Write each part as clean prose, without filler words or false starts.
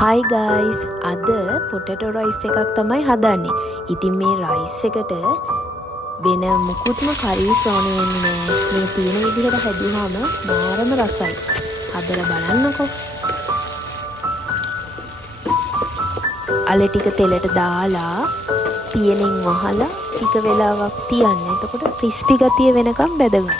Hi guys, අද potato rice එකක් තමයි හදන්නේ. ඉතින් මේ rice එකට වෙන මුකුත්ම කරීස් ඕනේ වෙන්නේ නැහැ. මේ තියෙන විදිහට හැදුවාම මාරම රසයි. හදලා බලන්නකෝ. අල ටික තෙලට දාලා පියනෙන් වහලා ටික වෙලාවක් තියන්න. එතකොට crispy ගතිය වෙනකම් බැදගන්න.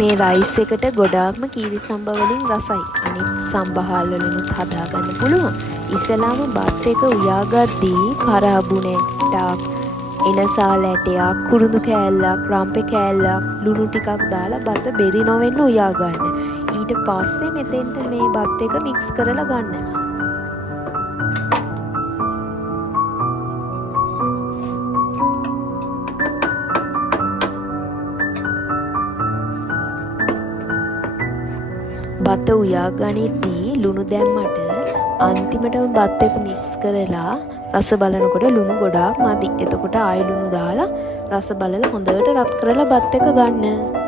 මේ රයිස් එකට ගොඩාක්ම කීරි සම්බා වලින් රසයි. අනිත් සම්බහාල් වලිනුත් හදා ගන්න පුළුවන්. ඉස්සලාම බත් එක උයාගද්දී කරාබුණෙට්ටක්, එනසාල ඇටයක්, කුරුඳු කෑල්ලක්, රම්පේ කෑල්ලක්, ලුණු ටිකක් දාලා බත බෙරි නොවෙන්න උයා ගන්න. ඊට පස්සේ මෙතෙන්ට මේ බත් එක මික්ස් කරලා ගන්න. බත උයා ගනිද්දී ලුණු දැම්මට අන්තිමටම බත් එක මික්ස් කරලා රස බලනකොට ලුණු ගොඩාක් මදි. එතකොට ආයෙ ලුණු දාලා රස බලලා හොඳට රත් කරලා බත් එක ගන්න.